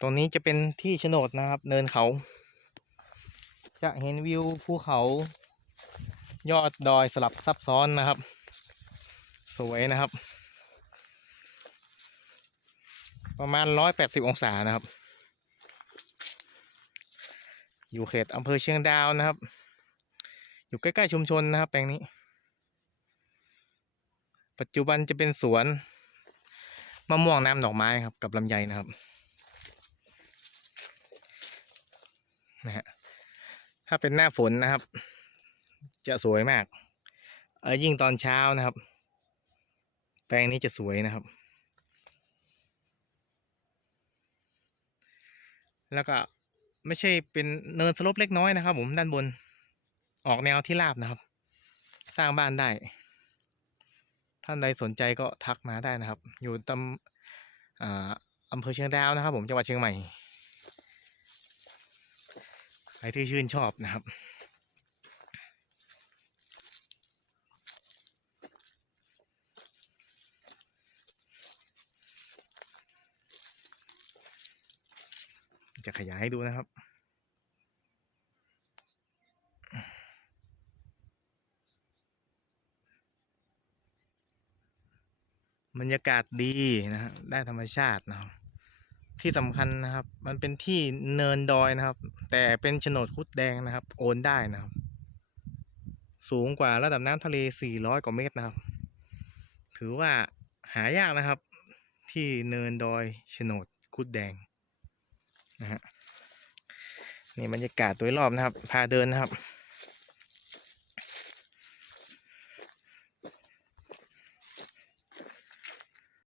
ตรงนี้จะเป็นที่โฉนดนะครับ เนินเขา จะเห็นวิวภูเขา ยอดดอยสลับซับซ้อนนะครับ สวยนะครับ ประมาณร้อยแปดสิบองศานะครับ อยู่เขตอำเภอเชียงดาวนะครับ อยู่ใกล้ ๆ ชุมชนนะครับแปลงนี้ ปัจจุบันจะเป็นสวนมะม่วงน้ำดอกไม้ครับกับลำไยนะครับ นะฮะถ้าเป็นหน้าฝนนะครับ จะสวยมาก เออยิ่งตอนเช้านะครับ แปลงนี้จะสวยนะครับ แล้วก็ไม่ใช่เป็นเนินสลบเล็กน้อยนะครับ ผมด้านบนออกแนวที่ราบนะครับ สร้างบ้านได้ ท่านใดสนใจก็ทักมาได้นะครับ อยู่ตำอ่าอำเภอเชียงดาวนะครับ ผมจังหวัดเชียงใหม่ ใครที่ชื่นชอบนะครับ จะขยายให้ดูนะครับบรรยากาศดีนะฮะได้ธรรมชาตินะครับ ที่สำคัญนะครับ มันเป็นที่เนินดอยนะครับ แต่เป็นโฉนดคุดแดงนะครับ โอนได้นะครับ สูงกว่าระดับน้ำทะเล 400 กว่าเมตรนะครับ ถือว่าหายากนะครับ ที่เนินดอยโฉนดคุดแดงนะฮะนี่บรรยากาศโดยรอบนะครับ พาเดินนะครับ